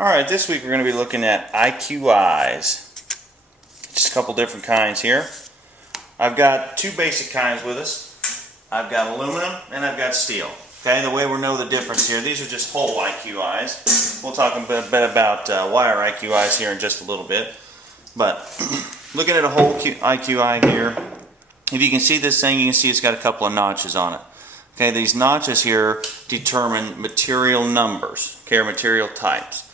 Alright, this week we're going to be looking at IQIs. Just a couple different kinds here. I've got two basic kinds with us. I've got aluminum and I've got steel. Okay, the way we know the difference here, these are just whole IQIs. We'll talk a bit about wire IQIs here in just a little bit. But looking at a whole IQI here, if you can see this thing, you can see it's got a couple of notches on it. Okay, these notches here determine material numbers, okay, or material types.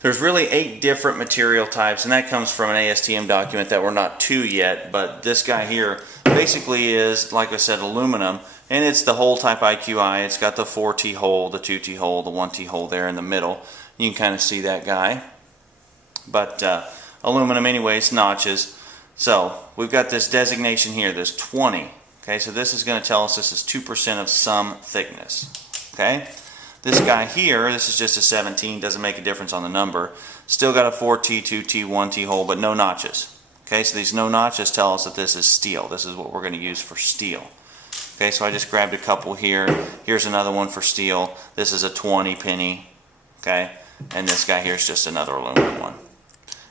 There's really 8 different material types, and that comes from an ASTM document that we're not to yet, but this guy here basically is, like I said, aluminum, and it's the whole Type IQI. It's got the 4T hole, the 2T hole, the 1T hole there in the middle. You can kind of see that guy. But aluminum anyways, notches. So we've got this designation here, this 20. Okay, so this is going to tell us this is 2% of some thickness. Okay? This guy here, this is just a 17, doesn't make a difference on the number. Still got a 4T, 2T, 1T hole, but no notches. Okay, so these no notches tell us that this is steel. This is what we're going to use for steel. Okay, so I just grabbed a couple here. Here's another one for steel. This is a 20 penny. Okay, and this guy here is just another aluminum one.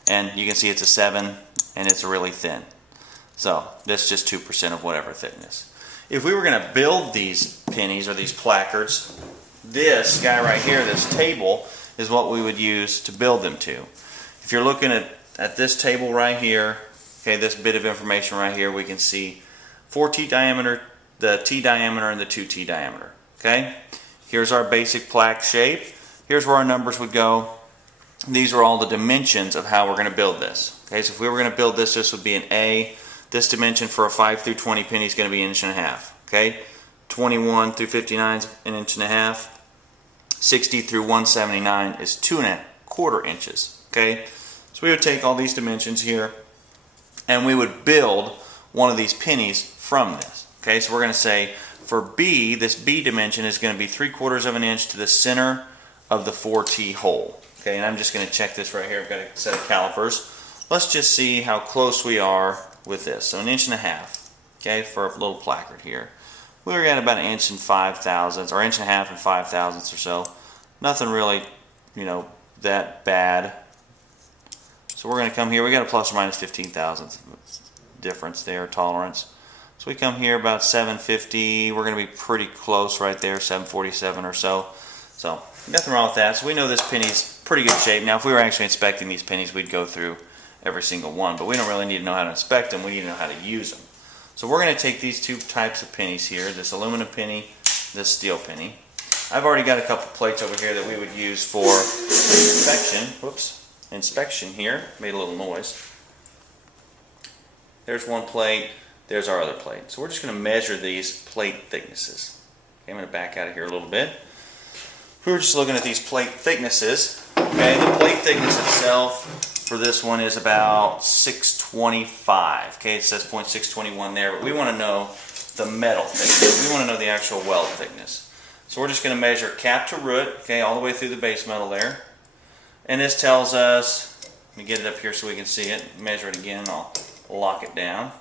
And you can see it's a 7, and it's really thin. So this is just 2% of whatever thickness. If we were going to build these pennies or these placards, this guy right here, this table, is what we would use to build them to. If you're looking at this table right here, okay, this bit of information right here, we can see 4T diameter, the T diameter, and the 2T diameter. Okay, here's our basic plaque shape. Here's where our numbers would go. These are all the dimensions of how we're going to build this. Okay, so if we were going to build this, this would be an A. This dimension for a 5 through 20 penny is going to be 1.5 inches. Okay, 21 through 59 is 1.5 inches. 60 through 179 is 2.25 inches. Okay, so we would take all these dimensions here and we would build one of these pennies from this. Okay, so we're going to say for B, this B dimension is going to be 3/4 inch to the center of the 4T hole. Okay, and I'm just going to check this right here. I've got a set of calipers. Let's just see how close we are with this. So 1.5 inches, okay, for a little placard here. We're at about 1 inch and 5 thousandths, or 1.5 inches and 5 thousandths or so. Nothing really, that bad. So we're going to come here. We got a plus or minus 15 thousandths difference there, tolerance. So we come here about 750. We're going to be pretty close right there, 747 or so. So nothing wrong with that. So we know this penny's pretty good shape. Now, if we were actually inspecting these pennies, we'd go through every single one. But we don't really need to know how to inspect them. We need to know how to use them. So we're going to take these two types of pennies here, this aluminum penny, this steel penny. I've already got a couple plates over here that we would use for inspection. Whoops, inspection here. Made a little noise. There's one plate. There's our other plate. So we're just going to measure these plate thicknesses. Okay, I'm going to back out of here a little bit. We were just looking at these plate thicknesses. Okay, the plate thickness itself for this one is about 625. Okay, it says 0.621 there, but we want to know the metal thickness. We want to know the actual weld thickness. So we're just going to measure cap to root, okay, all the way through the base metal there. And this tells us, let me get it up here so we can see it, measure it again, I'll lock it down.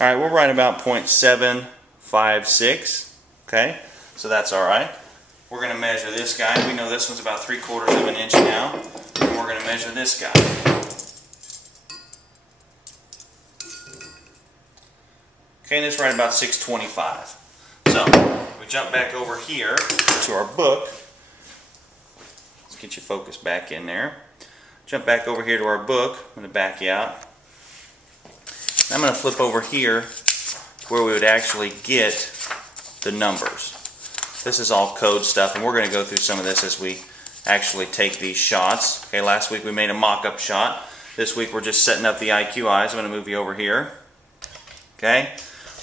Alright, we're right about 0.756, okay, so that's alright. We're going to measure this guy. We know this one's about 3/4 inch now. And we're going to measure this guy. Okay, and it's right about 625. So, we jump back over here to our book. Let's get your focus back in there. Jump back over here to our book. I'm going to back you out. I'm going to flip over here to where we would actually get the numbers. This is all code stuff, and we're going to go through some of this as we actually take these shots. Okay, last week we made a mock-up shot. This week we're just setting up the IQIs. I'm going to move you over here. Okay,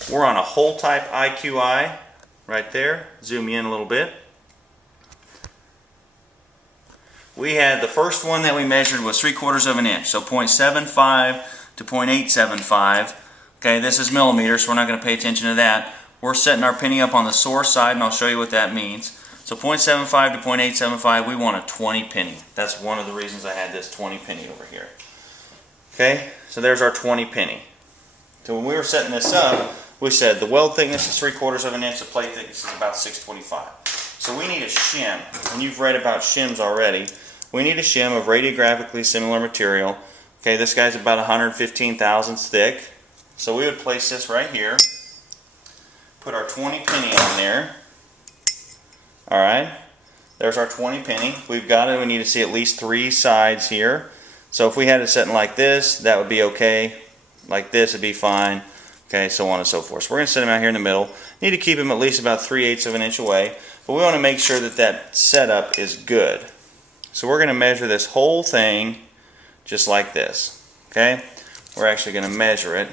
we're on a whole Type IQI right there. Zoom you in a little bit. We had the first one that we measured was 3/4 inch, so 0.75 to 0.875. Okay, this is millimeters, so we're not going to pay attention to that. We're setting our penny up on the source side, and I'll show you what that means. So 0.75 to 0.875, we want a 20 penny. That's one of the reasons I had this 20 penny over here. Okay, so there's our 20 penny. So when we were setting this up, we said the weld thickness is 3/4 inch, the plate thickness is about 625. So we need a shim, and you've read about shims already. We need a shim of radiographically similar material. Okay, this guy's about 115 thousandths thick. So we would place this right here, put our 20 penny on there. Alright, there's our 20 penny. We've got it, we need to see at least 3 sides here. So if we had it sitting like this, that would be okay. Like this would be fine. Okay, so on and so forth. So we're going to set them out here in the middle. Need to keep them at least about 3/8 of an inch away. But we want to make sure that that setup is good. So we're going to measure this whole thing just like this. Okay, we're actually going to measure it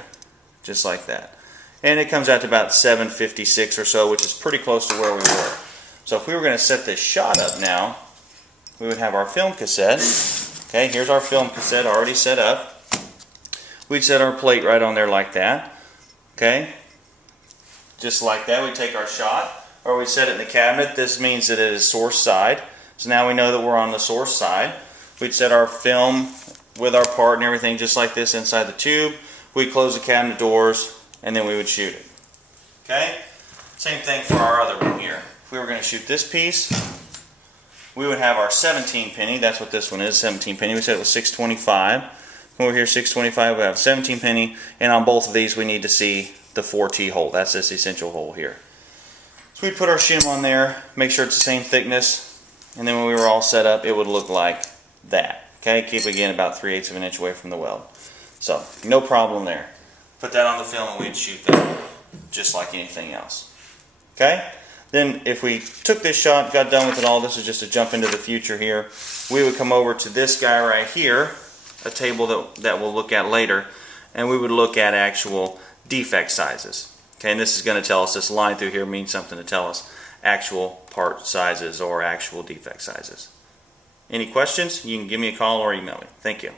just like that. And it comes out to about 756 or so, which is pretty close to where we were. So if we were going to set this shot up now, we would have our film cassette. Okay, here's our film cassette already set up. We'd set our plate right on there like that. Okay, just like that. We take our shot, or we set it in the cabinet. This means that it is source side. So now we know that we're on the source side. We'd set our film with our part and everything just like this inside the tube. We'd close the cabinet doors, and then we would shoot it. Okay, same thing for our other one here. If we were going to shoot this piece, we would have our 17 penny. That's what this one is, 17 penny. We said it was 625. Over here, 625, we have 17 penny, and on both of these we need to see the 4T hole. That's this essential hole here. So we put our shim on there, make sure it's the same thickness, and then when we were all set up, it would look like that. Okay, keep again about 3/8 of an inch away from the weld. So, no problem there. Put that on the film and we'd shoot that just like anything else. Okay? Then if we took this shot, got done with it all, this is just a jump into the future here, we would come over to this guy right here, a table that we'll look at later, and we would look at actual defect sizes. Okay, and this is going to tell us, this line through here means something to tell us actual part sizes or actual defect sizes. Any questions? You can give me a call or email me. Thank you.